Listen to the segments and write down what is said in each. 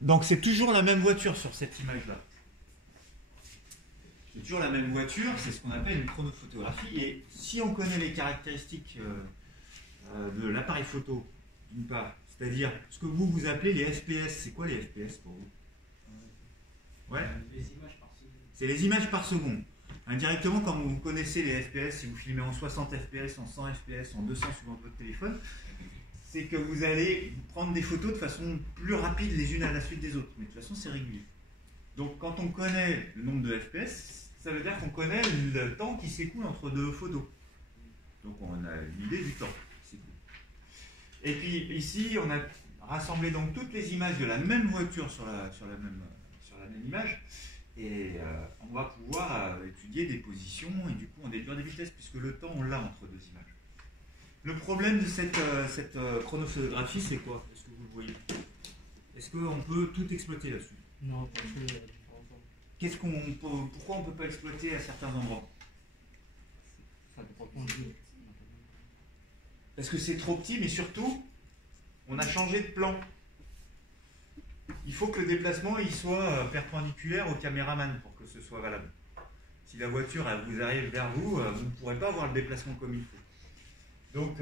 Donc c'est toujours la même voiture sur cette image-là. C'est toujours la même voiture, c'est ce qu'on appelle une chronophotographie. Et si on connaît les caractéristiques de l'appareil photo, d'une part, c'est-à-dire ce que vous appelez les FPS, c'est quoi les FPS pour vous? Ouais. Les images par seconde. C'est les images par seconde. Indirectement, quand vous connaissez les FPS, si vous filmez en 60 FPS, en 100 FPS, en 200 suivant votre téléphone, c'est que vous allez prendre des photos de façon plus rapide les unes à la suite des autres. Mais de toute façon, c'est régulier. Donc quand on connaît le nombre de FPS, ça veut dire qu'on connaît le temps qui s'écoule entre deux photos. Donc on a une idée du temps qui s'écoule. Et puis ici, on a rassemblé donc toutes les images de la même voiture sur la même image. Et on va pouvoir étudier des positions et du coup on déduire des vitesses puisque le temps on l'a entre deux images. Le problème de cette chronophotographie, c'est quoi? Est-ce que vous le voyez? Est-ce qu'on peut tout exploiter là-dessus? Non, parce que différents temps. Pourquoi on ne peut pas exploiter à certains endroits? Ça dépend de point de vue. Parce que c'est trop petit, mais surtout, on a changé de plan. Il faut que le déplacement il soit perpendiculaire au caméraman pour que ce soit valable. Si la voiture elle vous arrive vers vous, vous ne pourrez pas avoir le déplacement comme il faut. Donc,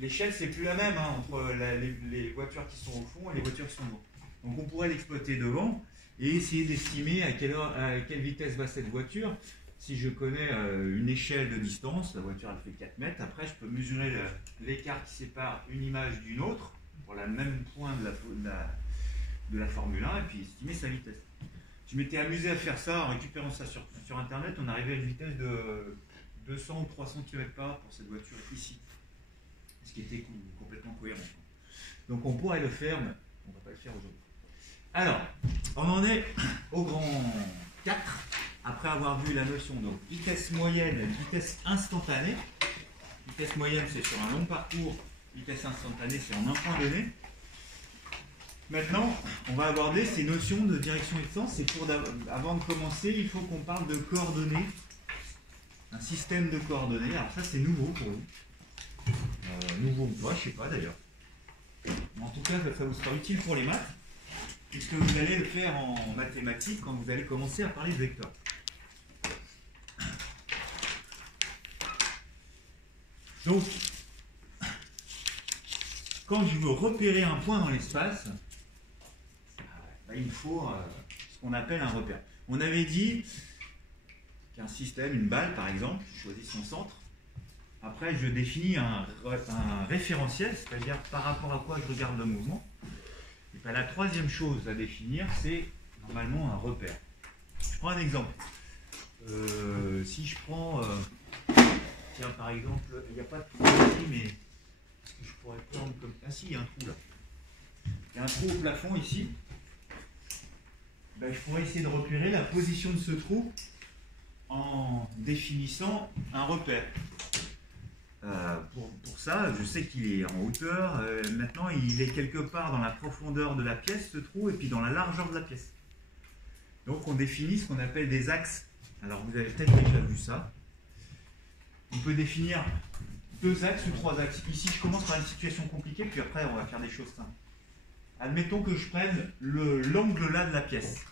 l'échelle, c'est plus la même hein, entre les voitures qui sont au fond et les voitures qui sont devant. Donc, on pourrait l'exploiter devant et essayer d'estimer à quelle vitesse va cette voiture. Si je connais une échelle de distance, la voiture elle fait 4 mètres, après je peux mesurer l'écart qui sépare une image d'une autre pour le même point de la Formule 1 et puis estimer sa vitesse. Je m'étais amusé à faire ça en récupérant ça sur Internet, on arrivait à une vitesse de 200 ou 300 km/h pour cette voiture ici, ce qui était complètement cohérent. Donc on pourrait le faire, mais on ne va pas le faire aujourd'hui. Alors, on en est au grand 4, après avoir vu la notion de vitesse moyenne et vitesse instantanée. Vitesse moyenne, c'est sur un long parcours, vitesse instantanée, c'est en un point donné. Maintenant, on va aborder ces notions de direction et de sens. Avant de commencer, il faut qu'on parle de coordonnées. Un système de coordonnées. Alors ça, c'est nouveau pour vous. Nouveau ou pas, je ne sais pas d'ailleurs. En tout cas, ça vous sera utile pour les maths, puisque vous allez le faire en mathématiques quand vous allez commencer à parler de vecteurs. Donc, quand je veux repérer un point dans l'espace, il me faut ce qu'on appelle un repère. On avait dit qu'un système, une balle par exemple, je choisis son centre. Après, je définis un référentiel, c'est-à-dire par rapport à quoi je regarde le mouvement. Et bien, la troisième chose à définir, c'est normalement un repère. Je prends un exemple. Si je prends, tiens par exemple, il n'y a pas de trou ici, mais est-ce que je pourrais prendre comme... Ah si, il y a un trou là. Il y a un trou au plafond ici. Ben, je pourrais essayer de repérer la position de ce trou en définissant un repère. Pour ça, je sais qu'il est en hauteur. Maintenant, il est quelque part dans la profondeur de la pièce, ce trou, et puis dans la largeur de la pièce. Donc, on définit ce qu'on appelle des axes. Alors, vous avez peut-être déjà vu ça. On peut définir 2 axes ou 3 axes. Ici, je commence par une situation compliquée, puis après, on va faire des choses simples. Admettons que je prenne l'angle là de la pièce.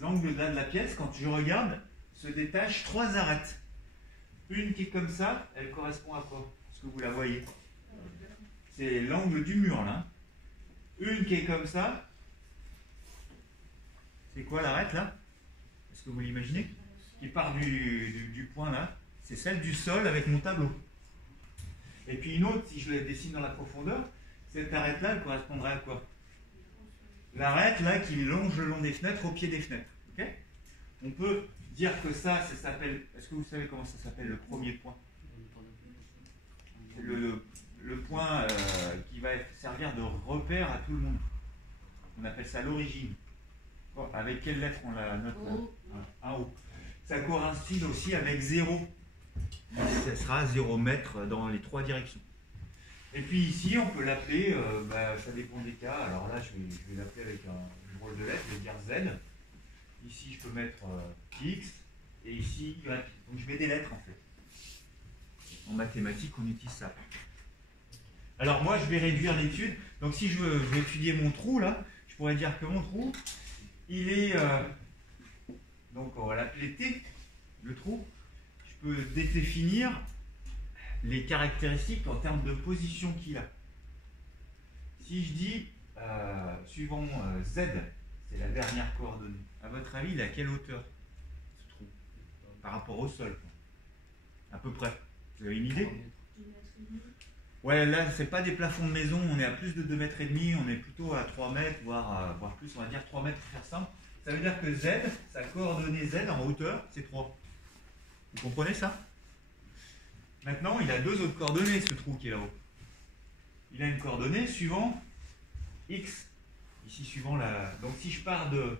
L'angle là de la pièce, quand je regarde, se détache 3 arêtes. Une qui est comme ça, elle correspond à quoi? Est-ce que vous la voyez? C'est l'angle du mur là. Une qui est comme ça, c'est quoi l'arête là? Est-ce que vous l'imaginez? Qui part du point là, c'est celle du sol avec mon tableau. Et puis une autre, si je la dessine dans la profondeur, cette arête là, elle correspondrait à quoi? L'arête là qui longe le long des fenêtres, au pied des fenêtres. Okay, on peut dire que ça s'appelle... Est-ce que vous savez comment ça s'appelle le premier point? C'est le point qui va servir de repère à tout le monde. On appelle ça l'origine. Bon, avec quelle lettre on la note là? En haut. Ça coïncide aussi avec 0. Ça sera 0 mètre dans les 3 directions. Et puis ici, on peut l'appeler, ça dépend des cas. Alors là, je vais l'appeler avec un drôle de lettre, je vais dire Z. Ici, je peux mettre X, et ici, Y. Donc, je mets des lettres, en fait. En mathématiques, on utilise ça. Alors moi, je vais réduire l'étude. Donc si je veux étudier mon trou, là, je pourrais dire que mon trou, il est... donc on va l'appeler T, le trou. Je peux définir les caractéristiques en termes de position qu'il a. Si je dis, suivant Z, c'est la dernière coordonnée, à votre avis, il est à quelle hauteur, ce trou, par rapport au sol? À peu près. Vous avez une idée? Ouais, là, c'est pas des plafonds de maison, on est à plus de 2,5 mètres, on est plutôt à 3 mètres, voire plus, on va dire 3 mètres pour faire simple. Ça veut dire que Z, sa coordonnée Z en hauteur, c'est 3. Vous comprenez ça? Maintenant, il a deux autres coordonnées, ce trou qui est là-haut. Il a une coordonnée suivant X. Ici, suivant la... Donc, si je pars de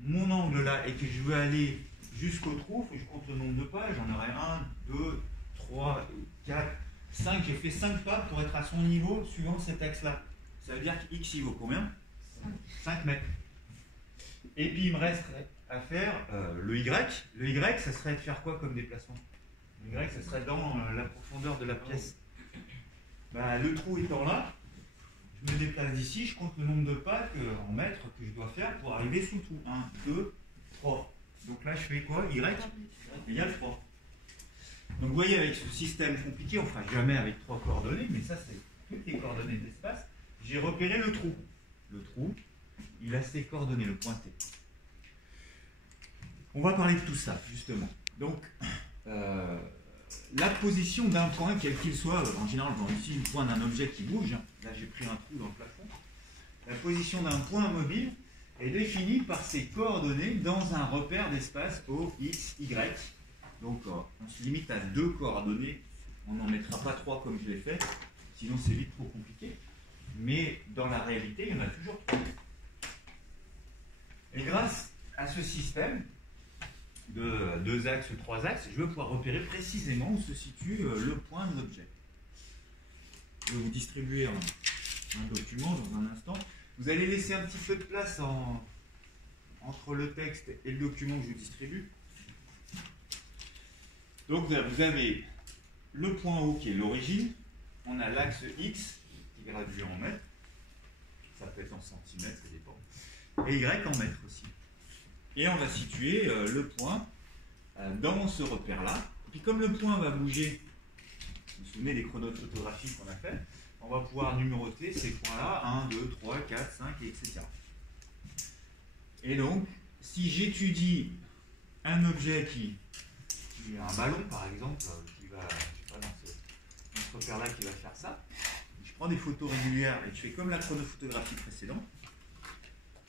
mon angle là et que je veux aller jusqu'au trou, il faut que je compte le nombre de pas. J'en aurai 1, 2, 3, 4, 5. J'ai fait 5 pas pour être à son niveau suivant cet axe-là. Ça veut dire que X, il vaut combien? 5 mètres. Et puis, il me reste à faire le Y. Le Y, ça serait de faire quoi comme déplacement? Le Y, ça serait dans la profondeur de la pièce. Bah, le trou étant là, je me déplace d'ici, je compte le nombre de pas en mètres que je dois faire pour arriver sous le trou. 1, 2, 3. Donc là, je fais quoi? Y égale 3. Donc vous voyez, avec ce système compliqué, on ne fera jamais avec 3 coordonnées, mais ça, c'est toutes les coordonnées de l'espace. J'ai repéré le trou. Le trou, il a ses coordonnées, le point T. On va parler de tout ça, justement. Donc, la position d'un point, quel qu'il soit, en général, ici, le point d'un objet qui bouge, là j'ai pris un trou dans le plafond, la position d'un point mobile est définie par ses coordonnées dans un repère d'espace O, X, Y. Donc, on se limite à 2 coordonnées, on n'en mettra pas 3 comme je l'ai fait, sinon c'est vite trop compliqué. Mais dans la réalité, il y en a toujours 3. Et grâce à ce système, de 2 axes, 3 axes, je vais pouvoir repérer précisément où se situe le point de l'objet. Je vais vous distribuer un document dans un instant. Vous allez laisser un petit peu de place entre le texte et le document que je vous distribue. Donc vous avez le point O qui est l'origine, on a l'axe X qui est gradué en mètres, ça peut être en centimètres, ça dépend, et Y en mètres aussi. Et on va situer le point dans ce repère-là. Et puis comme le point va bouger, vous vous souvenez des chronophotographies qu'on a fait, on va pouvoir numéroter ces points-là, 1, 2, 3, 4, 5, etc. Et donc, si j'étudie un objet qui est un ballon, par exemple, qui va, je sais pas, dans ce repère-là qui va faire ça, je prends des photos régulières et je fais comme la chronophotographie précédente,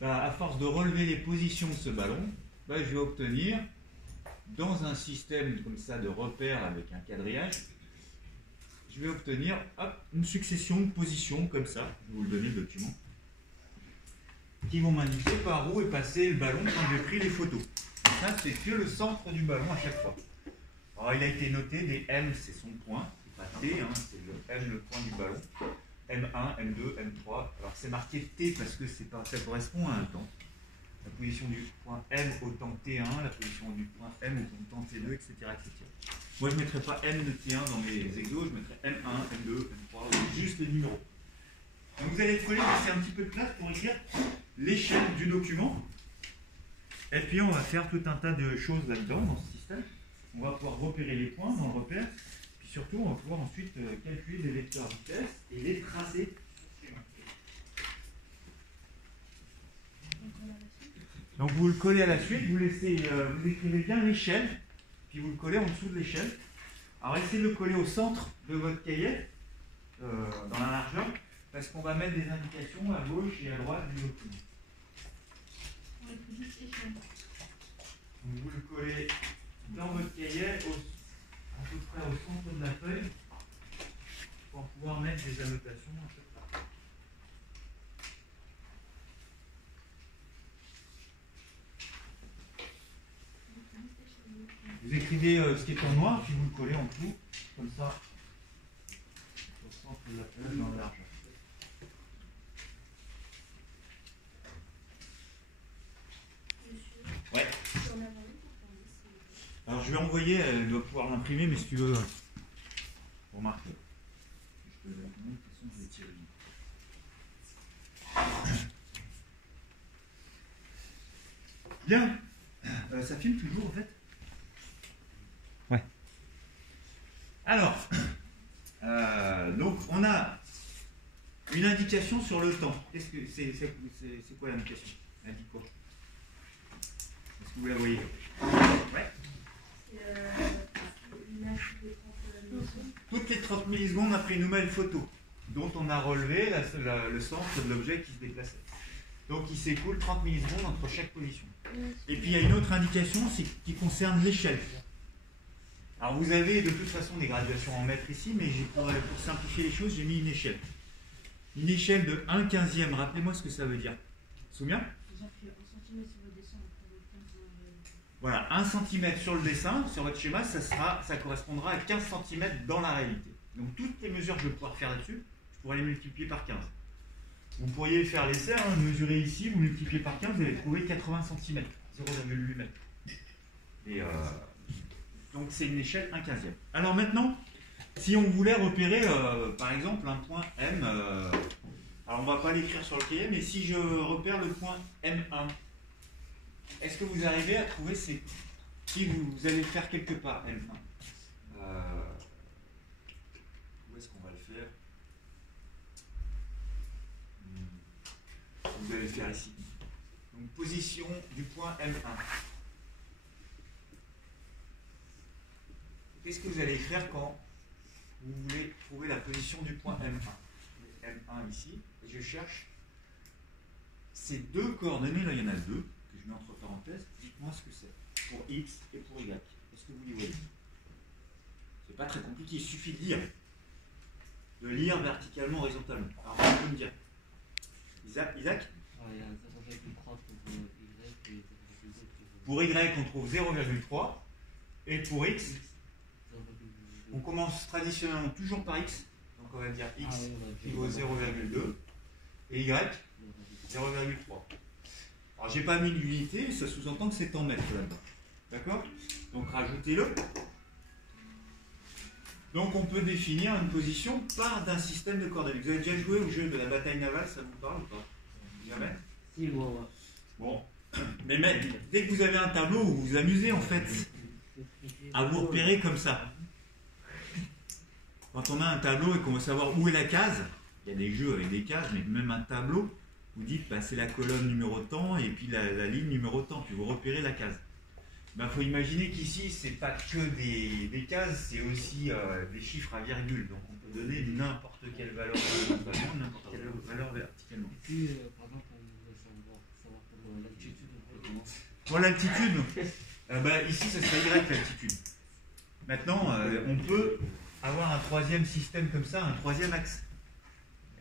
à force de relever les positions de ce ballon, je vais obtenir, dans un système comme ça de repères avec un quadrillage, je vais obtenir une succession de positions comme ça, je vais vous le donner le document, qui vont m'indiquer par où est passé le ballon quand j'ai pris les photos. Et ça, c'est que le centre du ballon à chaque fois. Alors, il a été noté, des M, c'est son point, c'est pas T, c'est le M, le point du ballon. M1, M2, M3. Alors c'est marqué T parce que ça correspond à un temps. La position du point M au temps T1, la position du point M au temps T2, etc. etc. Moi je ne mettrai pas M de T1 dans mes exos, je mettrai M1, M2, M3, juste les numéros. Donc vous allez être collé, laisser un petit peu de place pour écrire l'échelle du document. Et puis on va faire tout un tas de choses là-dedans, dans ce système. On va pouvoir repérer les points dans le repère. Surtout, on va pouvoir ensuite calculer des vecteurs vitesse et les tracer. Donc vous le collez à la suite, vous écrivez bien l'échelle, puis vous le collez en dessous de l'échelle. Alors essayez de le coller au centre de votre cahier, dans la largeur, parce qu'on va mettre des indications à gauche et à droite du document. Donc vous le collez dans votre cahier, à peu près au centre de la feuille, pour pouvoir mettre des annotations un peu partout. Vous écrivez ce qui est en noir, puis vous le collez en dessous, comme ça, au centre de la feuille, dans la largeur. Ouais. Alors je vais envoyer, elle doit pouvoir l'imprimer, mais si tu veux, remarque. Je peux la série. Bien. Ça filme toujours en fait? Ouais. Alors, donc on a une indication sur le temps. Qu'est-ce que c'est quoi l'indication? Elle dit quoi? Est-ce que vous la voyez? Ouais. Toutes les 30 millisecondes, on a pris une nouvelle photo dont on a relevé le centre de l'objet qui se déplaçait. Donc il s'écoule 30 millisecondes entre chaque position. Et puis il y a une autre indication qui concerne l'échelle. Alors vous avez de toute façon des graduations en mètres ici, mais pour simplifier les choses, j'ai mis une échelle. Une échelle de 1/15e, rappelez-moi ce que ça veut dire. Souviens? Voilà, 1 cm sur le dessin, sur votre schéma, ça correspondra à 15 cm dans la réalité. Donc toutes les mesures que je vais pouvoir faire là-dessus, je pourrais les multiplier par 15. Vous pourriez faire l'essai, mesurer ici, vous multipliez par 15, vous allez trouver 80 cm, 0,8 m. Et donc c'est une échelle 1/15e. Alors maintenant, si on voulait repérer par exemple un point M, alors on ne va pas l'écrire sur le cahier, mais si je repère le point M1, est-ce que vous arrivez à trouver si vous allez le faire quelque part M1 où est-ce qu'on va le faire? Vous allez le faire ici. Donc position du point M1. Qu'est-ce que vous allez faire quand vous voulez trouver la position du point M1? M1 ici, et je cherche ces deux coordonnées, là il y en a deux, que je mets entre parenthèses, dites-moi ce que c'est, pour X et pour Y. Est-ce que vous les voyez? C'est pas très compliqué, il suffit de lire verticalement, horizontalement. Alors vous pouvez me dire. Isaac? Il y a 0,3 pour Y, on trouve 0,3, et pour X, on commence traditionnellement toujours par X, donc on va dire X qui vaut 0,2, et Y, 0,3. Alors j'ai pas mis l'unité, ça sous-entend que c'est en mètres là-bas. D'accord? Donc rajoutez-le. Donc on peut définir une position par d'un système de coordonnées. Vous avez déjà joué au jeu de la bataille navale, ça vous parle ou pas? Jamais? Si, ouais. Bon. Mais dès que vous avez un tableau, vous vous amusez en fait à vous repérer comme ça. Quand on a un tableau et qu'on veut savoir où est la case, il y a des jeux avec des cases, mais même un tableau, vous dites bah, c'est la colonne numéro tant et puis la ligne numéro tant, puis vous repérez la case. Faut imaginer qu'ici, c'est pas que des cases, c'est aussi des chiffres à virgule. Donc on peut donner n'importe quelle valeur horizontalement, n'importe quelle valeur verticalement. Et puis, par exemple, on veut savoir pour l'altitude, on peut commencer. Pour l'altitude, ici, ce serait Y l'altitude. Maintenant, on peut avoir un troisième système comme ça, un troisième axe.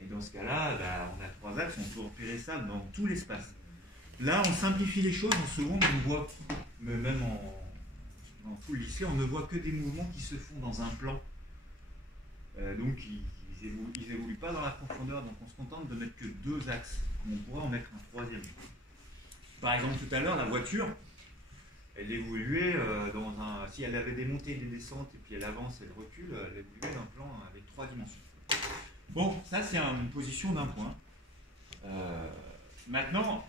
Et dans ce cas-là, on a trois axes, on peut repérer ça dans tout l'espace. Là, on simplifie les choses. En seconde, on voit, même dans tout le lycée, on ne voit que des mouvements qui se font dans un plan. Donc, ils n'évoluent pas dans la profondeur. Donc, on se contente de mettre que deux axes. On pourrait en mettre un troisième. Par exemple, tout à l'heure, la voiture, elle évoluait si elle avait des montées et des descentes, et puis elle avance, elle recule, elle évoluait dans un plan avec 3 dimensions. Bon, ça, c'est une position d'un point. Maintenant,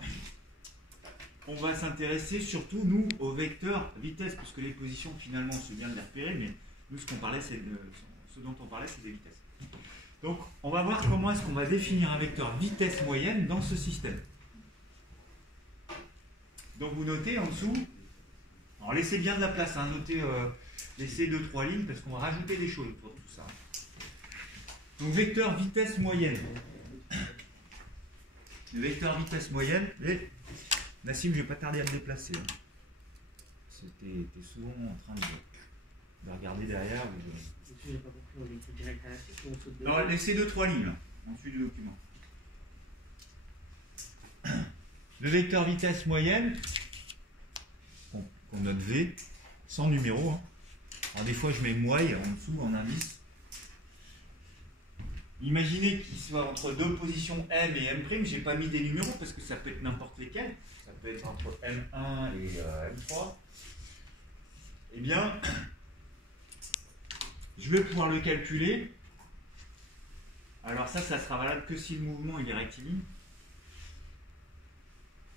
on va s'intéresser surtout, nous, au vecteur vitesse, puisque les positions, finalement, c'est bien de les repérer, mais nous, ce dont on parlait, c'est des vitesses. Donc, on va voir comment est-ce qu'on va définir un vecteur vitesse moyenne dans ce système. Donc, vous notez en dessous, alors laissez bien de la place, laissez 2-3 lignes, parce qu'on va rajouter des choses pour tout ça. Donc, vecteur vitesse moyenne. Le vecteur vitesse moyenne, Nassim, je ne vais pas tarder à me déplacer. T'es souvent en train de regarder derrière. Je n'ai pas compris, on est direct à la fiche ou on saute Non, laissez 2-3 lignes là, en dessous du document. Le vecteur vitesse moyenne, qu'on note V, sans numéro. Alors des fois je mets moy en dessous, en indice. Imaginez qu'il soit entre deux positions M et M', je n'ai pas mis des numéros parce que ça peut être n'importe lesquels. Ça peut être entre M1 et M3. Eh bien, je vais pouvoir le calculer Alors ça sera valable que si le mouvement il est rectiligne.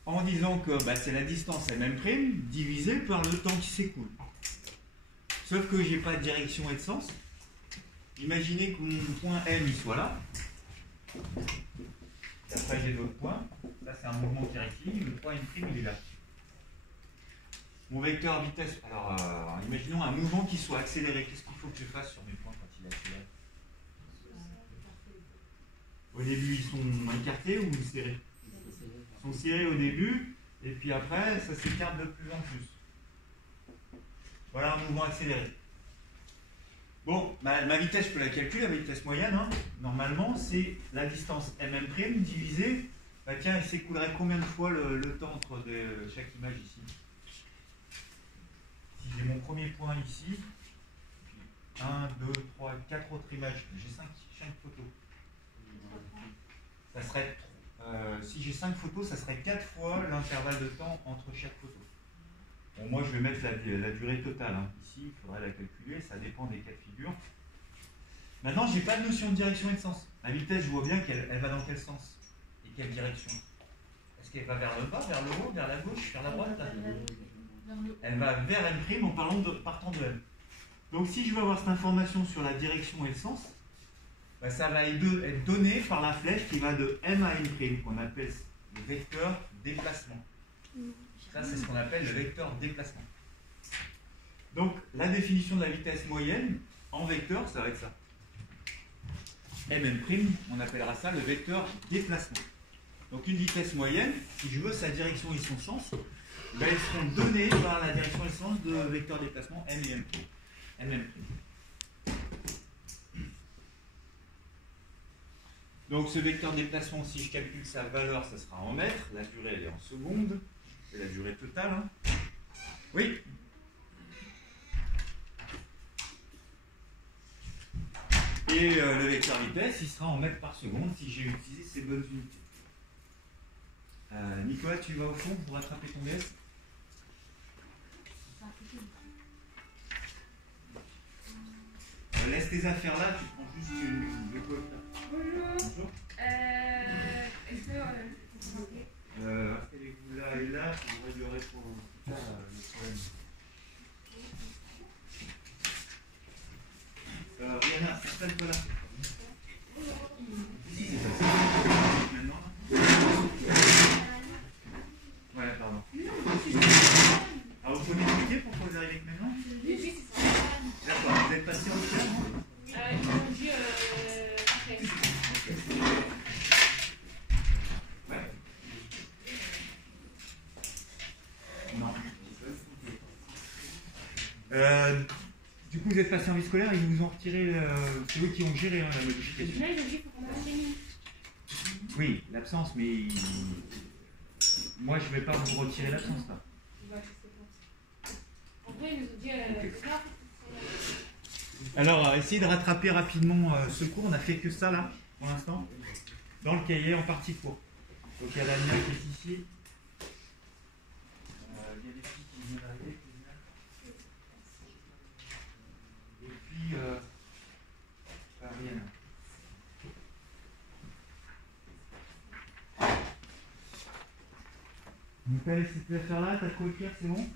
En disant que bah, c'est la distance mm' divisée par le temps qui s'écoule. Sauf que j'ai pas de direction et de sens. Imaginez que mon point M il soit là. Et après j'ai d'autres points. Là c'est un mouvement qui est rectiligne, le point M' il est là. Mon vecteur vitesse, alors imaginons un mouvement qui soit accéléré. Qu'est-ce qu'il faut que je fasse sur mes points quand il est accéléré? Au début ils sont écartés ou serrés? Ils sont serrés au début, et puis après ça s'écarte de plus en plus. Voilà un mouvement accéléré. Bon, ma vitesse, je peux la calculer, la vitesse moyenne. Hein. Normalement, c'est la distance mm' divisée. Bah tiens, il s'écoulerait combien de fois le temps entre chaque image ici? Si j'ai mon premier point ici, 1, 2, 3, 4 autres images, j'ai 5 photos. Ça serait, si j'ai 5 photos, ça serait 4 fois l'intervalle de temps entre chaque photo. Bon, moi, je vais mettre la durée totale. Hein. Ici, il faudrait la calculer, ça dépend des cas de figure. Maintenant, je n'ai pas de notion de direction et de sens. La vitesse, je vois bien qu'elle va dans quel sens et quelle direction. Est-ce qu'elle va vers le bas, vers le haut, vers la gauche, vers la droite là? Elle va vers M' en partant de M. Donc, si je veux avoir cette information sur la direction et le sens, bah, ça va être donné par la flèche qui va de M à M', qu'on appelle le vecteur déplacement. Ça, c'est ce qu'on appelle le vecteur déplacement. Donc, la définition de la vitesse moyenne en vecteur, ça va être ça. mm', on appellera ça le vecteur déplacement. Donc, une vitesse moyenne, si je veux sa direction et son sens, ben, elles seront données par la direction et le sens de vecteur déplacement m et m'. Donc, ce vecteur déplacement, si je calcule sa valeur, ça sera en mètres. La durée, elle est en secondes. C'est la durée totale. Hein. Oui. Et le vecteur vitesse, il sera en mètres par seconde si j'ai utilisé ces bonnes unités. Nicolas, tu vas au fond pour rattraper ton geste. Laisse tes affaires là, tu prends juste le code là. Bonjour. Est-ce que installez-vous là et là, vous réglerez pour le problème. Rihanna, installe-toi là. Si, c'est ça. Maintenant là. Voilà, pardon. Alors, vous pouvez m'expliquer pourquoi vous arrivez que maintenant? Oui, c'est ça. D'accord, vous êtes passé en terme? Aujourd'hui, après. Ouais. Non. Du coup, vous êtes passé en vie scolaire, ils vous ont retiré. C'est eux qui ont géré la modification. Là, il a dit qu'il faut qu'on fasse chez nous. Oui, l'absence, mais moi je ne vais pas vous retirer l'absence là. Ouais, c'est bon. Après, ils nous ont dit c'est ça. Alors, essayez de rattraper rapidement ce cours. On n'a fait que ça là, pour l'instant, dans le cahier en partie cours. Donc il y a la mienne qui est ici. Il y a des filles qui viennent d'arriver. Et puis, Ariane. Michael, si tu peux faire là, t'as de quoi écrire, c'est bon?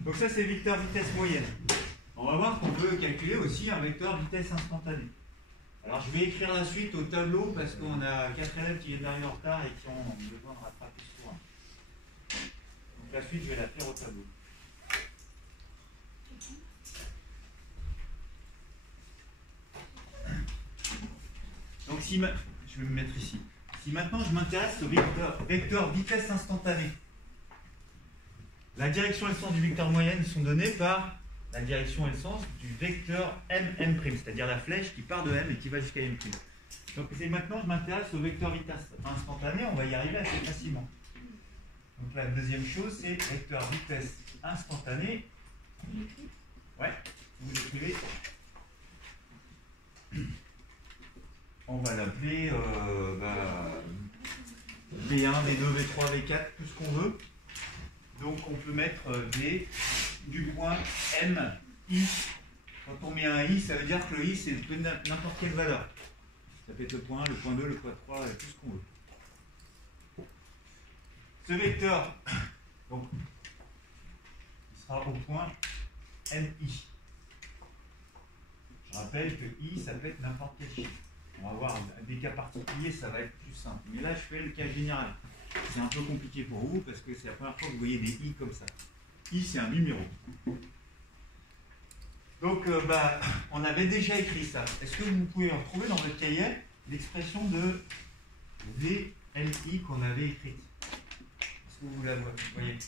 Donc ça c'est vecteur vitesse moyenne. On va voir qu'on peut calculer aussi un vecteur vitesse instantanée. Alors je vais écrire la suite au tableau parce qu'on a 4 élèves qui viennent d'arriver en retard et qui ont besoin de rattraper ce cours. Donc la suite je vais la faire au tableau. Donc si je vais me mettre ici. Si maintenant je m'intéresse au vecteur vitesse instantanée. La direction et le sens du vecteur moyenne sont donnés par la direction et le sens du vecteur mm', c'est-à-dire la flèche qui part de m et qui va jusqu'à m'. Donc maintenant je m'intéresse au vecteur vitesse instantanée, on va y arriver assez facilement. Donc la deuxième chose, c'est vecteur vitesse instantanée. Ouais, vous écrivez. On va l'appeler V1, V2, V3, V4, tout ce qu'on veut. Donc on peut mettre V du point M, I. Quand on met un I, ça veut dire que le I, c'est n'importe quelle valeur. Ça peut être le point 1, le point 2, le point 3, tout ce qu'on veut. Ce vecteur, donc, il sera au point MI. Je rappelle que I, ça peut être n'importe quel chiffre. On va voir des cas particuliers, ça va être plus simple. Mais là, je fais le cas général. C'est un peu compliqué pour vous parce que c'est la première fois que vous voyez des I comme ça. I, c'est un numéro. Donc, on avait déjà écrit ça. Est-ce que vous pouvez retrouver dans votre cahier l'expression de VLI qu'on avait écrite? Est-ce que vous la voyez?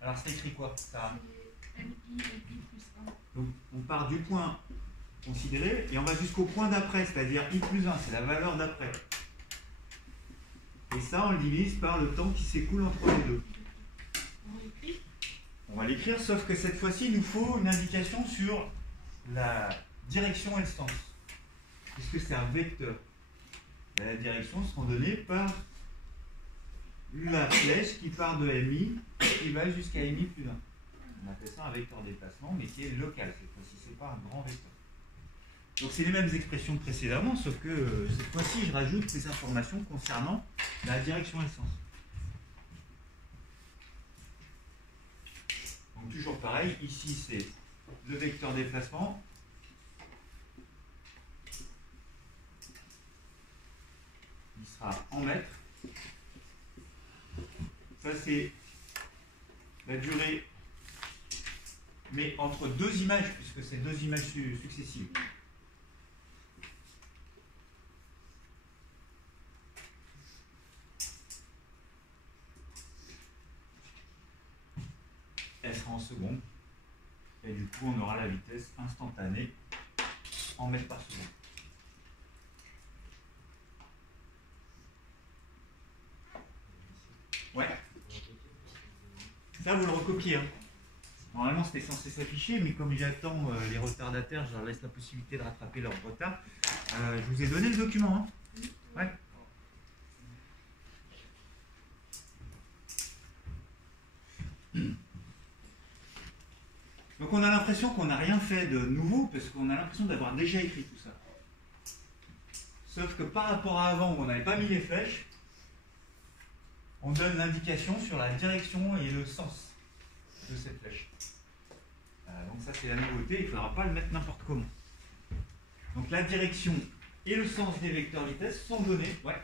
Alors, c'est écrit quoi, ça? MI plus 1. Donc, on part du point considéré et on va jusqu'au point d'après, c'est-à-dire I plus 1, c'est la valeur d'après. Et ça, on le divise par le temps qui s'écoule entre les deux. On va l'écrire, sauf que cette fois-ci, il nous faut une indication sur la direction et le sens. Puisque c'est un vecteur. La direction sera donnée par la flèche qui part de MI et qui va jusqu'à MI plus 1. On appelle ça un vecteur déplacement, mais qui est local. Cette fois-ci, ce n'est pas un grand vecteur. Donc c'est les mêmes expressions que précédemment, sauf que cette fois-ci, je rajoute ces informations concernant la direction et le sens. Donc toujours pareil, ici c'est le vecteur déplacement. Il sera en mètres. Ça c'est la durée, mais entre deux images, puisque c'est deux images successives. Elle sera en secondes. Et du coup, on aura la vitesse instantanée en mètres par seconde. Ouais. Ça, vous le recopiez. Hein. Normalement, c'était censé s'afficher, mais comme j'attends les retardataires, je leur laisse la possibilité de rattraper leur retard. Je vous ai donné le document. Hein. Ouais. Donc on a l'impression qu'on n'a rien fait de nouveau, parce qu'on a l'impression d'avoir déjà écrit tout ça. Sauf que par rapport à avant, où on n'avait pas mis les flèches, on donne l'indication sur la direction et le sens de cette flèche. Donc ça c'est la nouveauté, il ne faudra pas le mettre n'importe comment. Donc la direction et le sens des vecteurs vitesse sont donnés. Ouais.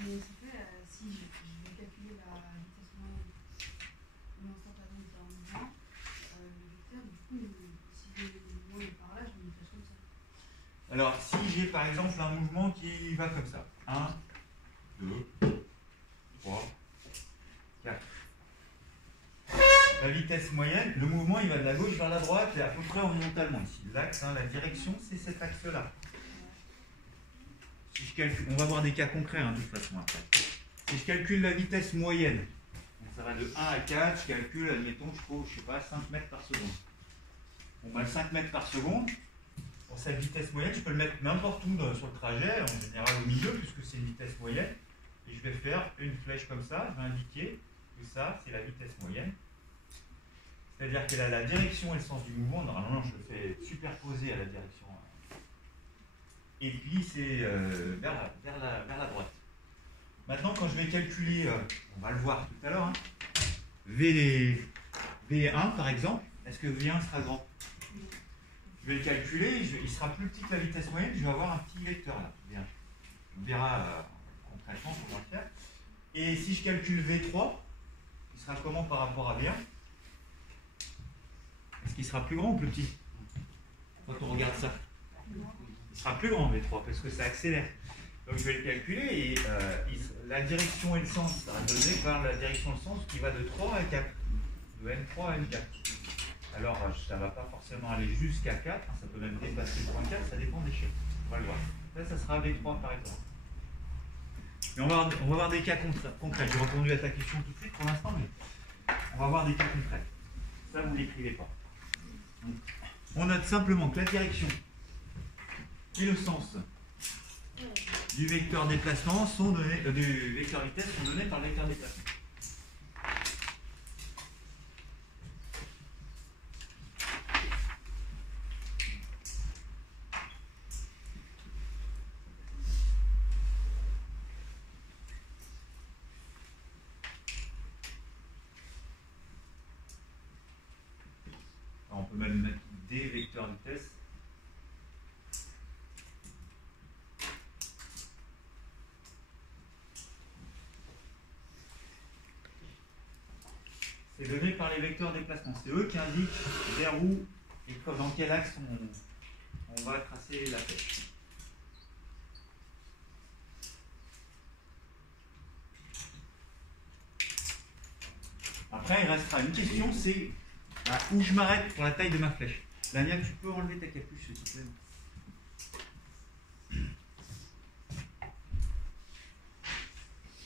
Mais ça fait, si je vais calculer la vitesse moyenne instantanée d'un mouvement, le vecteur, du coup, si le mouvement est par là, je mets une flèche comme ça. Alors si j'ai par exemple un mouvement qui va comme ça. 1, 2, 3, 4. La vitesse moyenne, le mouvement il va de la gauche vers la droite et à peu près horizontalement ici. L'axe, hein, la direction, c'est cet axe-là. Si je calcule, on va voir des cas concrets hein, de toute façon après. Si je calcule la vitesse moyenne, donc ça va de 1 à 4, je calcule, admettons, je sais pas, 5 mètres par seconde. Bon, bah, 5 mètres par seconde, pour cette vitesse moyenne, je peux le mettre n'importe où sur le trajet, en général au milieu, puisque c'est une vitesse moyenne. Et je vais faire une flèche comme ça, je vais indiquer que ça, c'est la vitesse moyenne. C'est-à-dire qu'elle a la direction et le sens du mouvement. Normalement, je le fais superposer à la direction. Et puis, c'est vers la droite. Maintenant, quand je vais calculer, on va le voir tout à l'heure, hein, V1 par exemple, est-ce que V1 sera grand? Je vais le calculer, il sera plus petit que la vitesse moyenne, je vais avoir un petit vecteur là. Bien. On verra concrètement comment le faire. Et si je calcule V3, il sera comment par rapport à V1? Est-ce qu'il sera plus grand ou plus petit quand on regarde ça? Il sera plus grand V3 parce que ça accélère. Donc je vais le calculer et la direction et le sens sera donné par la direction et le sens qui va de 3 à 4. De N3 à N4. Alors ça ne va pas forcément aller jusqu'à 4, hein, ça peut même dépasser le point 4, ça dépend des chiffres. On va le voir. Là ça sera V3 par exemple. Mais on va voir des cas concrets. J'ai répondu à ta question tout de suite pour l'instant, mais on va voir des cas concrets. Ça, vous ne l'écrivez pas. Donc, on note simplement que la direction et le sens du vecteur déplacement sont donnés, du vecteur vitesse sont donnés par le vecteur déplacement. Alors, on peut même mettre des vecteurs vitesse. C'est donné par les vecteurs déplacement. C'est eux qui indiquent vers où et dans quel axe on va tracer la flèche. Après, il restera une question, c'est où je m'arrête pour la taille de ma flèche. Daniel, tu peux enlever ta capuche, s'il te plaît.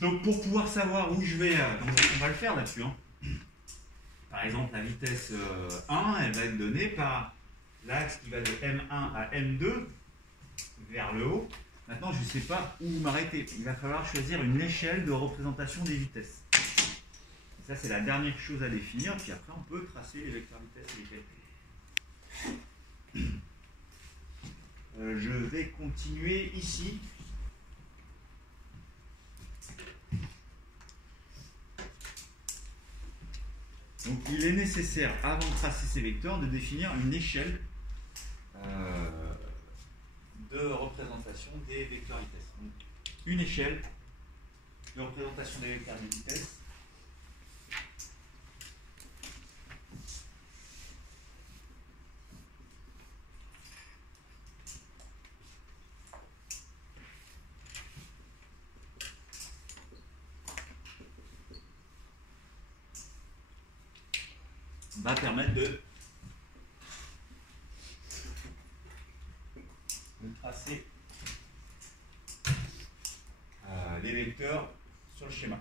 Donc pour pouvoir savoir où je vais, on va le faire là-dessus. Hein. Par exemple, la vitesse 1, elle va être donnée par l'axe qui va de M1 à M2 vers le haut. Maintenant, je ne sais pas où m'arrêter. Il va falloir choisir une échelle de représentation des vitesses. Et ça, c'est la dernière chose à définir. Puis après, on peut tracer les vecteurs vitesse et les calculs. Je vais continuer ici. Donc il est nécessaire, avant de tracer ces vecteurs, de définir une échelle de représentation des vecteurs vitesse. Donc, une échelle de représentation des vecteurs vitesse. Va permettre de tracer les vecteurs sur le schéma.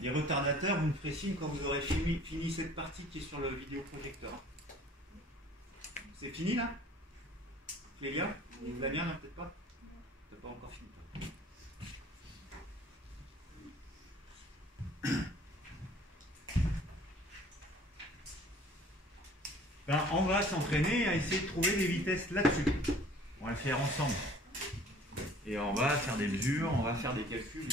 Les retardateurs, vous me ferez signe quand vous aurez fini cette partie qui est sur le vidéoprojecteur. C'est fini là? Clélia, la mienne, non, peut-être pas? T'as pas encore fini. Ben, on va s'entraîner à essayer de trouver des vitesses là-dessus. On va le faire ensemble. Et on va faire des mesures, on va faire des calculs.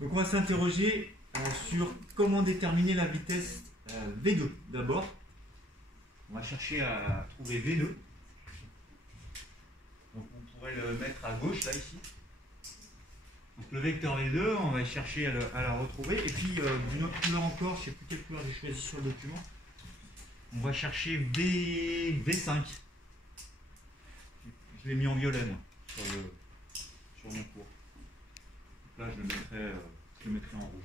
Donc on va s'interroger sur comment déterminer la vitesse V2 d'abord. On va chercher à trouver V2. Donc on pourrait le mettre à gauche là ici. Donc le vecteur V2, on va chercher à la retrouver. Et puis d'une autre couleur encore, je ne sais plus quelle couleur j'ai choisi sur le document. On va chercher V5. Je l'ai mis en violet moi, sur mon cours. Là, je le mettrai en rouge.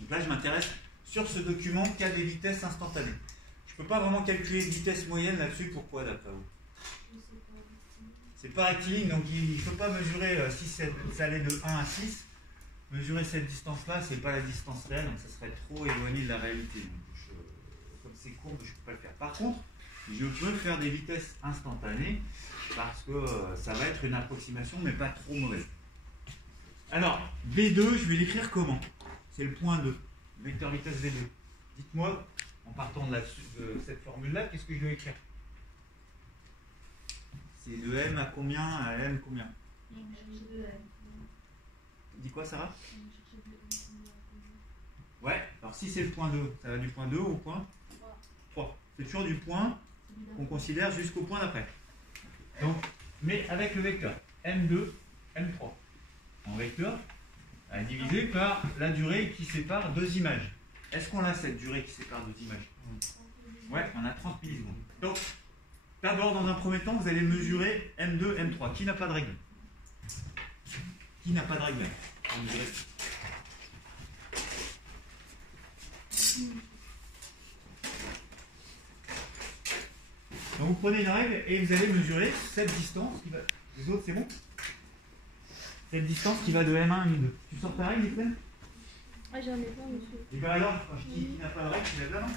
Donc là, je m'intéresse sur ce document qu'à des vitesses instantanées. Je ne peux pas vraiment calculer de vitesse moyenne là-dessus. Pourquoi, d'après vous? C'est pas rectiligne, donc il ne faut pas mesurer si ça allait de 1 à 6. Mesurer cette distance-là, ce n'est pas la distance réelle, donc ça serait trop éloigné de la réalité. Donc comme c'est courbe, je ne peux pas le faire. Par contre, je peux faire des vitesses instantanées parce que ça va être une approximation mais pas trop mauvaise. Alors, V2, je vais l'écrire comment? C'est le point 2, vecteur vitesse V2. Dites-moi, en partant de cette formule-là, qu'est-ce que je dois écrire? C'est de M à combien à M combien? Dis quoi, Sarah? Ouais, alors si c'est le point 2, ça va du point 2 au point 3. C'est toujours du point qu'on considère jusqu'au point d'après. Donc, mais avec le vecteur M2, M3. En vecteur, divisé par la durée qui sépare deux images. Est-ce qu'on a cette durée qui sépare deux images? Ouais, on a 30 millisecondes. Donc, d'abord, dans un premier temps, vous allez mesurer M2, M3. Qui n'a pas de règle? Qui n'a pas de règle? On mesurer. Donc vous prenez une règle et vous allez mesurer cette distance. Les autres, c'est bon? Cette distance qui va de M1 à M2. Tu sors ta règle, Ethan? Ah, j'en ai pas, monsieur. Et bien alors, quand je dis qu'il n'a pas de règle, tu lèves la main.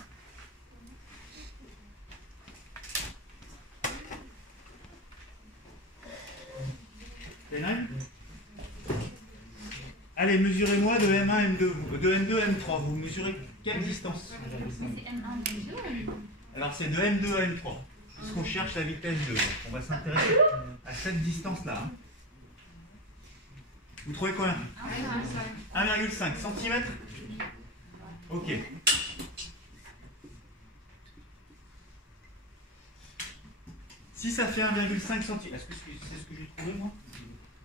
T'as une règle? Allez, mesurez-moi de M1 à M2. De M2 à M3. Vous mesurez quelle distance? C'est M1, M2. Alors c'est de M2 à M3. Puisqu'on cherche la vitesse 2. Donc on va s'intéresser à cette distance-là. Hein. Vous trouvez combien? 1,5 cm. Ok. Si ça fait 1,5 cm, est-ce que c'est ce que j'ai trouvé moi?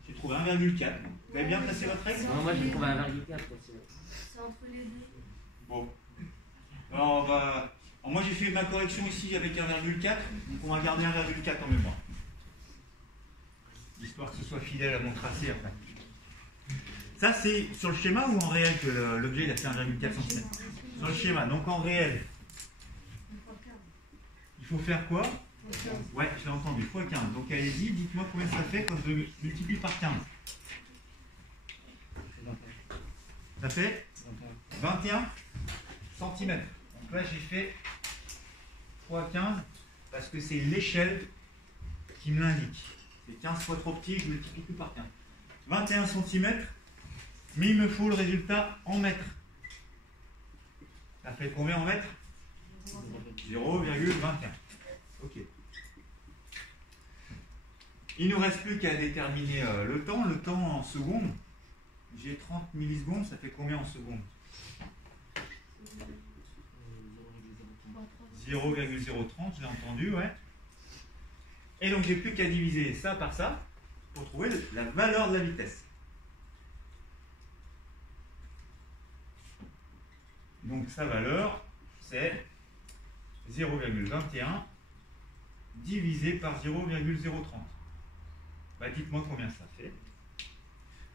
J'ai trouvé 1,4. Vous avez bien placé votre règle? Non, moi j'ai trouvé 1,4. C'est entre les deux. Bon. Alors, moi j'ai fait ma correction ici avec 1,4. Donc on va garder 1,4 en mémoire. Histoire que ce soit fidèle à mon tracé après. Ça c'est sur le schéma ou en réel que l'objet il a fait 1,4 cm? Sur le schéma. Donc en réel, il faut faire quoi? Ouais, je l'ai entendu, x 15. Donc allez-y, dites-moi combien ça fait quand je multiplie par 15. Ça fait 21 cm. Donc là j'ai fait x 15 parce que c'est l'échelle qui me l'indique. C'est 15 fois trop petit, je multiplie tout par 15. 21 cm, mais il me faut le résultat en mètres. Ça fait combien en mètres? 0,21. Ok. Il ne nous reste plus qu'à déterminer le temps. Le temps en secondes. J'ai 30 millisecondes, ça fait combien en secondes? 0,030, j'ai entendu, ouais. Et donc j'ai plus qu'à diviser ça par ça pour trouver la valeur de la vitesse. Donc sa valeur, c'est 0,21 divisé par 0,030. Bah, dites-moi combien ça fait.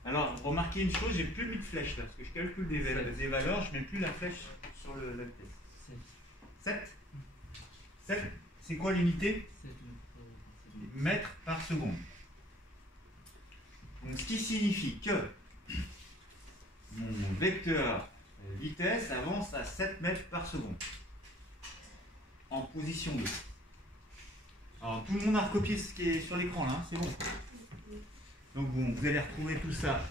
Alors, remarquez une chose, j'ai plus mis de flèche là, parce que je calcule des valeurs, je ne mets plus la flèche sur la vitesse. 7 7, c'est quoi l'unité? Mètres par seconde. Donc, ce qui signifie que mon vecteur vitesse avance à 7 mètres par seconde. En position 2. Alors, tout le monde a recopié ce qui est sur l'écran là, hein, c'est bon. Donc bon, vous allez retrouver tout ça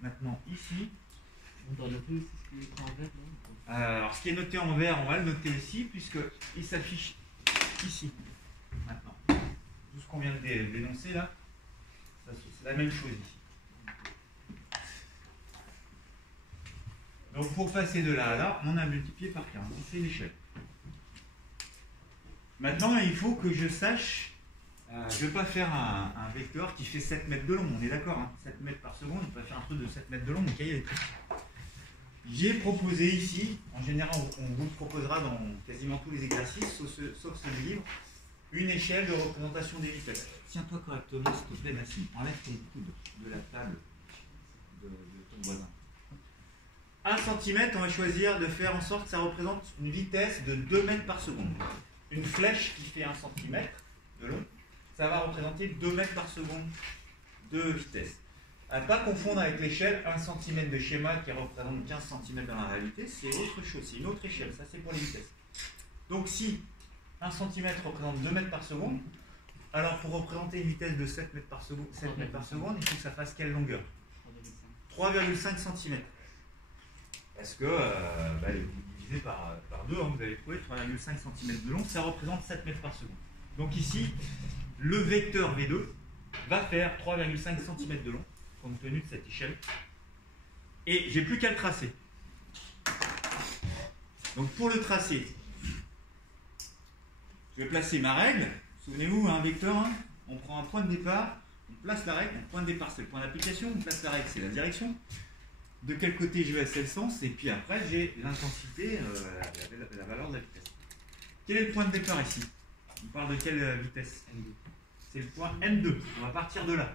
maintenant ici. On donne plus ce qui est écrit en vert, non? Alors, ce qui est noté en vert, on va le noter ici, puisqu'il s'affiche ici. Maintenant. Tout ce qu'on vient de dénoncer là, c'est la même chose ici. Donc pour passer de là à là, on a multiplié par 15. C'est l'échelle. Maintenant, il faut que je sache, je ne vais pas faire un vecteur qui fait 7 mètres de long, on est d'accord, hein, 7 mètres par seconde, je ne vais pas faire un truc de 7 mètres de long, mon cahier est électrique. J'ai proposé ici, en général on vous le proposera dans quasiment tous les exercices, sauf ce livre, une échelle de représentation des vitesses. Tiens-toi correctement s'il te plaît Massime, enlève ton coude de la table de ton voisin. 1 cm, on va choisir de faire en sorte que ça représente une vitesse de 2 mètres par seconde. Une flèche qui fait 1 cm de long, ça va représenter 2 mètres par seconde de vitesse. À ne pas confondre avec l'échelle 1 cm de schéma qui représente 15 cm dans la réalité, c'est autre chose, c'est une autre échelle, ça c'est pour les vitesses. Donc si 1 cm représente 2 mètres par seconde, alors pour représenter une vitesse de 7 mètres par seconde, il faut que ça fasse quelle longueur? 3,5 cm. Parce que vous divisez par 2, hein, vous allez trouver 3,5 cm de long, ça représente 7 mètres par seconde. Donc ici, le vecteur V2 va faire 3,5 cm de long, compte tenu de cette échelle. Et j'ai plus qu'à le tracer. Donc pour le tracer, je vais placer ma règle. Souvenez-vous, un vecteur, hein, on prend un point de départ, on place la règle, un point de départ c'est le point d'application, on place la règle, c'est la direction. de quel côté je vais, c'est le sens, et puis après j'ai l'intensité, la valeur de la vitesse. Quel est le point de départ ici? On parle de quelle vitesse? M2. C'est le point M2. On va partir de là.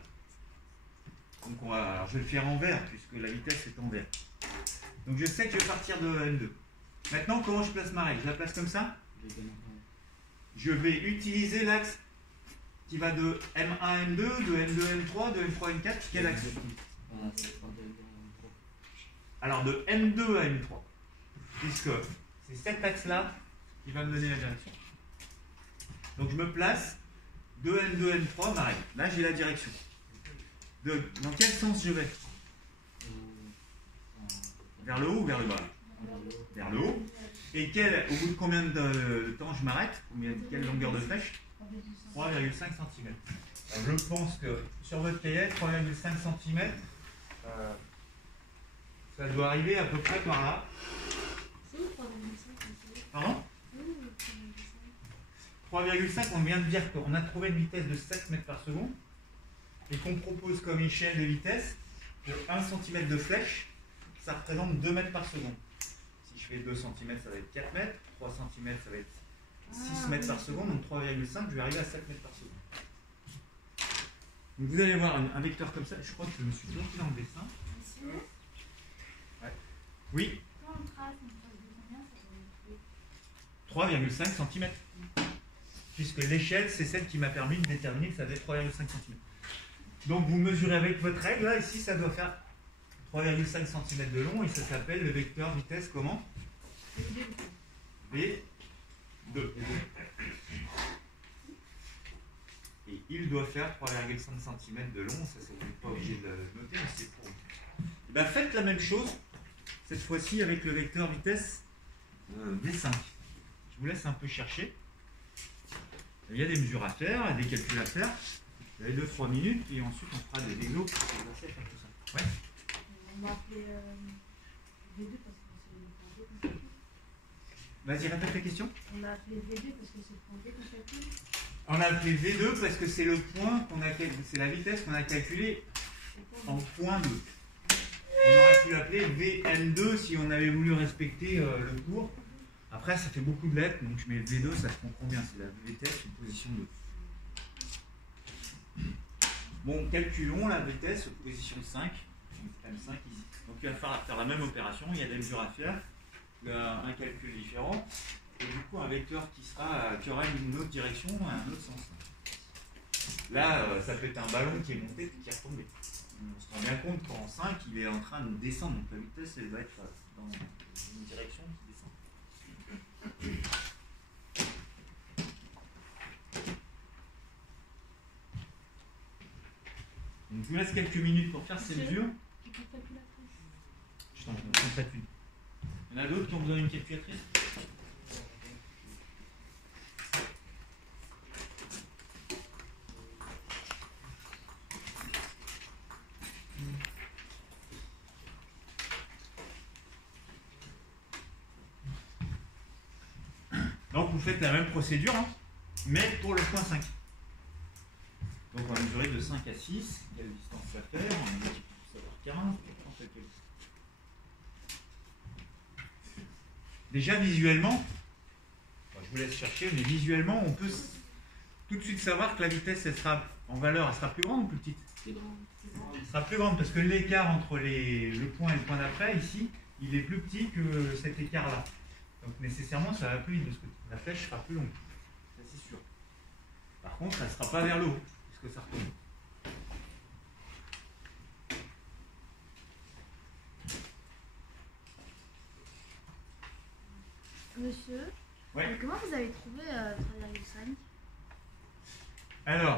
Donc alors je vais le faire en vert, puisque la vitesse est en vert. Donc je sais que je vais partir de M2. Maintenant, comment je place ma règle? Je la place comme ça? Je vais utiliser l'axe qui va de M1 à M2, de M2 à M3, de M3 à M4. Quel axe? Alors de M2 à M3, puisque c'est cet axe-là qui va me donner la direction. Donc je me place de M2 à M3, ma règle. Là j'ai la direction. Dans quel sens je vais? Vers le haut ou vers le bas? Vers le haut. Et au bout de combien de temps je m'arrête? Quelle longueur de flèche? 3,5 cm. Je pense que sur votre cahier, 3,5 cm, ça doit arriver à peu près par là. Pardon? 3,5, on vient de dire qu'on a trouvé une vitesse de 7 mètres par seconde et qu'on propose comme échelle de vitesse que 1 cm de flèche, ça représente 2 mètres par seconde. Si je fais 2 cm, ça va être 4 mètres, 3 cm, ça va être 6 mètres par seconde, donc 3,5, je vais arriver à 7 mètres par seconde. Donc vous allez voir un vecteur comme ça, je crois que je me suis bloqué dans le dessin. Ouais. Oui? 3,5 cm. Puisque l'échelle, c'est celle qui m'a permis de déterminer que ça avait 3,5 cm. Donc vous mesurez avec votre règle, là, ici, ça doit faire 3,5 cm de long, et ça s'appelle le vecteur vitesse comment? V2. Et il doit faire 3,5 cm de long, ça c'est pas obligé de le noter, mais c'est pour vous. Et bien faites la même chose, cette fois-ci avec le vecteur vitesse V5. Je vous laisse un peu chercher. Il y a des mesures à faire, des calculs à faire. Vous avez 2-3 minutes et ensuite on fera des exos pour s'exercer à faire tout ça. Ouais. On va appeler V2 parce que c'est le point D. Vas-y, répète la question. On l'a appelé V2 parce que c'est le point D qu'on calcule. On l'a appelé V2 parce que c'est le point qu'on a calculé, c'est la vitesse qu'on a calculée en point 2. On aurait pu l'appeler VM2 si on avait voulu respecter le cours. Après, ça fait beaucoup de lettres, donc je mets V2, ça se comprend bien, c'est la vitesse en position 2. Bon, calculons la vitesse en position 5, M5 ici. Donc il va falloir faire la même opération, il y a des mesures à faire, un calcul différent, et du coup un vecteur qui aura une autre direction, un autre sens. Là, ça peut être un ballon qui est monté et qui est retombé. On se rend bien compte qu'en 5, il est en train de descendre, donc la vitesse elle va être dans une direction qui descend. Donc je vous laisse quelques minutes pour faire ces mesures. Je t'en prête une. Il y en a d'autres qui ont besoin d'une calculatrice? Donc vous faites la même procédure, hein, mais pour le point 5. Donc on va mesurer de 5 à 6, quelle distance ça fait, on multiplie tout ça par 15, déjà visuellement, je vous laisse chercher, mais visuellement on peut tout de suite savoir que la vitesse elle sera en valeur, elle sera plus grande ou plus petite? Plus grand. Elle sera plus grande parce que l'écart entre le point et le point d'après, ici, il est plus petit que cet écart-là. Donc nécessairement ça va plus vite de ce côté. La flèche sera plus longue, ça c'est sûr. Par contre, elle ne sera pas vers le haut, puisque ça retombe. Monsieur, Ouais. comment vous avez trouvé 3,5? Alors,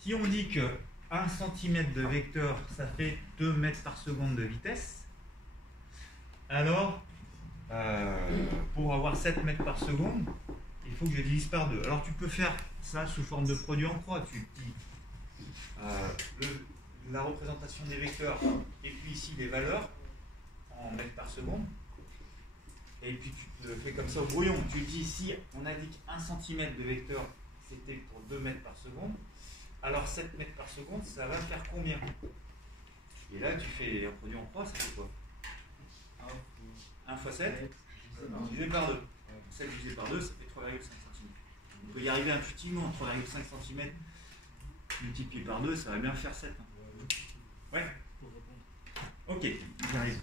si on dit que 1 cm de vecteur, ça fait 2 mètres par seconde de vitesse, alors, pour avoir 7 mètres par seconde, il faut que je divise par 2. Alors tu peux faire ça sous forme de produit en croix. Tu dis la représentation des vecteurs et puis ici les valeurs en mètres par seconde. Et puis tu le fais comme ça au brouillon. Tu dis ici, on a dit qu'1 cm de vecteur, c'était pour 2 mètres par seconde. Alors 7 mètres par seconde, ça va faire combien? Et là, tu fais un produit en croix, ça fait quoi? 1 fois 7, divisé par 2. 7 divisé par 2, ça fait 3,5 cm. On peut y arriver intuitivement, 3,5 cm multiplié par 2, ça va bien faire 7. Hein. Ouais. Ok, j'arrive.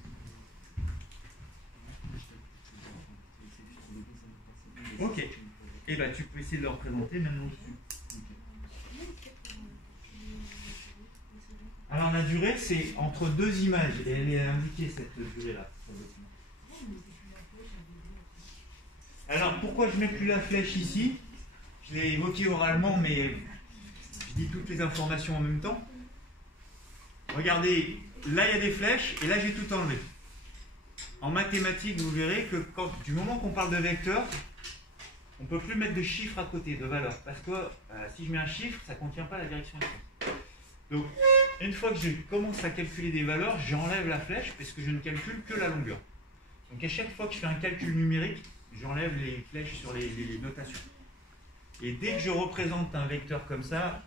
Ok. Et bah tu peux essayer de le représenter maintenant dessus. Alors la durée, c'est entre deux images, et elle est indiquée cette durée-là. Alors pourquoi je ne mets plus la flèche ici? Je l'ai évoqué oralement, mais je dis toutes les informations en même temps. Regardez, là il y a des flèches, et là j'ai tout enlevé. En mathématiques, vous verrez que du moment qu'on parle de vecteurs, on ne peut plus mettre de chiffres à côté, de valeurs, parce que si je mets un chiffre, ça ne contient pas la direction inverse. Donc, une fois que je commence à calculer des valeurs, j'enlève la flèche, parce que je ne calcule que la longueur. Donc à chaque fois que je fais un calcul numérique, j'enlève les flèches sur les notations. Et dès que je représente un vecteur comme ça,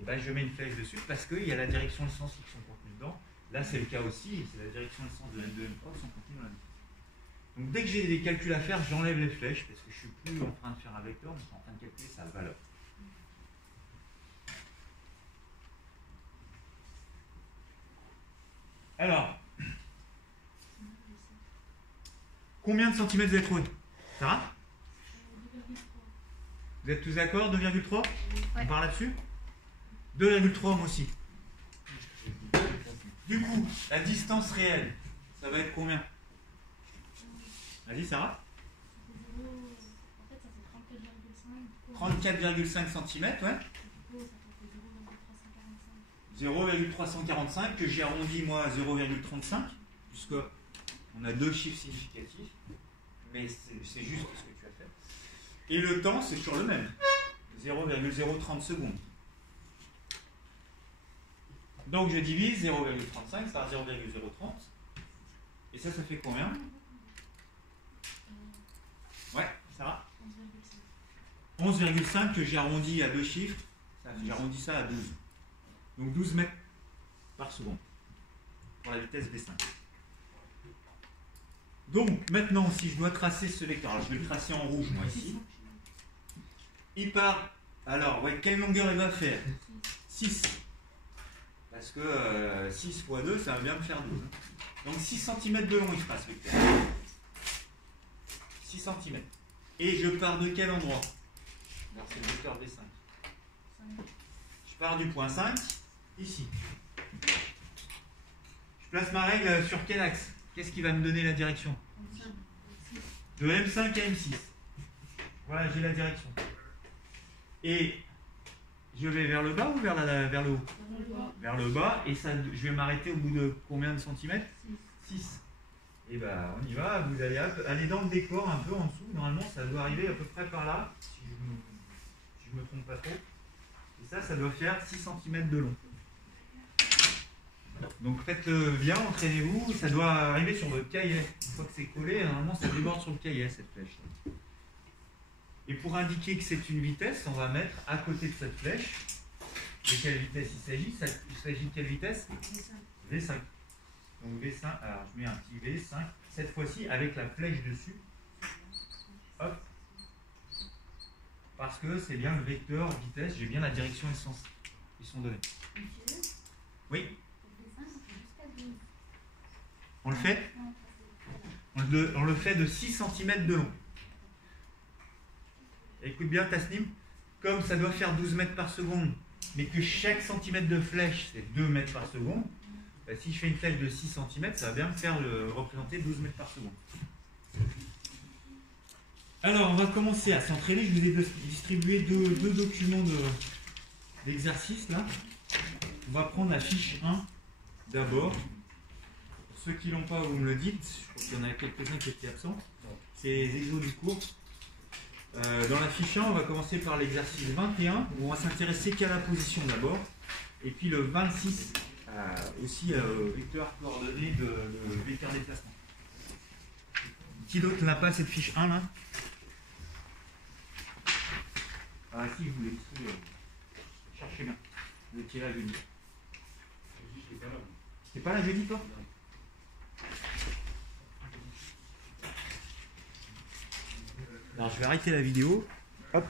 eh ben, je mets une flèche dessus, parce qu'il y a la direction et le sens qui sont contenus dedans. Là, c'est le cas aussi, c'est la direction et le sens de M2 et M3 qui sont contenus dans la vitesse. Donc dès que j'ai des calculs à faire, j'enlève les flèches parce que je ne suis plus en train de faire un vecteur, mais je suis en train de calculer sa valeur. Alors, combien de centimètres vous avez trouvé? Sarah? Vous êtes tous d'accord? 2,3? Ouais. On part là-dessus? 2,3 moi aussi. Du coup, la distance réelle, ça va être combien? Vas-y, Sarah. En fait, ça fait 34,5. 34,5 cm, ouais. 0,345 que j'ai arrondi moi à 0,35, puisque on a deux chiffres significatifs, mais c'est juste ce que tu as fait. Et le temps, c'est toujours le même, 0,030 secondes. Donc je divise 0,35, ça va 0,030. Et ça fait combien? Ouais, Sarah? 11,5 que j'ai arrondi à deux chiffres, j'ai arrondi ça à 12. Donc 12 mètres par seconde pour la vitesse V5. Donc maintenant, si je dois tracer ce vecteur, alors je vais le tracer en rouge moi ici. Il part, alors ouais, quelle longueur il va faire? 6. Parce que 6 fois 2, ça va bien me faire 12. Donc 6 cm de long il fera ce vecteur. 6 cm. Et je pars de quel endroit? Alors c'est le vecteur V5. Je pars du point 5. Ici. Je place ma règle sur quel axe? Qu'est-ce qui va me donner la direction? De M5 à M6. Voilà, j'ai la direction. Et je vais vers le bas ou vers le haut? Vers le bas. Et ça, je vais m'arrêter au bout de combien de centimètres? 6. Et ben on y va. Vous allez aller dans le décor un peu en dessous. Normalement, ça doit arriver à peu près par là. Si je me trompe pas trop. Et ça doit faire 6 cm de long. Donc faites-le bien, entraînez-vous, ça doit arriver sur votre cahier. Une fois que c'est collé, normalement ça déborde sur le cahier cette flèche. Et pour indiquer que c'est une vitesse, on va mettre à côté de cette flèche, de quelle vitesse il s'agit? Il s'agit de quelle vitesse? V5. Donc V5, alors je mets un petit V5, cette fois-ci avec la flèche dessus. Hop. Parce que c'est bien le vecteur vitesse, j'ai bien la direction et le sens qui sont donnés. Oui. On le fait? On le fait de 6 cm de long. Écoute bien Tasnim, comme ça doit faire 12 mètres par seconde, mais que chaque centimètre de flèche c'est 2 mètres par seconde, bah, si je fais une flèche de 6 cm, ça va bien me faire représenter 12 mètres par seconde. Alors on va commencer à s'entraîner, je vous ai distribué deux documents d'exercice là. On va prendre la fiche 1 d'abord. Pour ceux qui ne l'ont pas, vous me le dites. Je crois qu'il y en a quelques-uns qui étaient absents. C'est les exos du cours. Dans la fiche 1, on va commencer par l'exercice 21, où on va s'intéresser qu'à la position d'abord. Et puis le 26, aussi vecteur coordonné de vecteur déplacement. Qui d'autre n'a pas cette fiche 1 là? Ah si, je vous l'ai distribué. Cherchez bien. Vous étiez là jeudi. T'es pas là jeudi toi? Alors je vais arrêter la vidéo. Hop.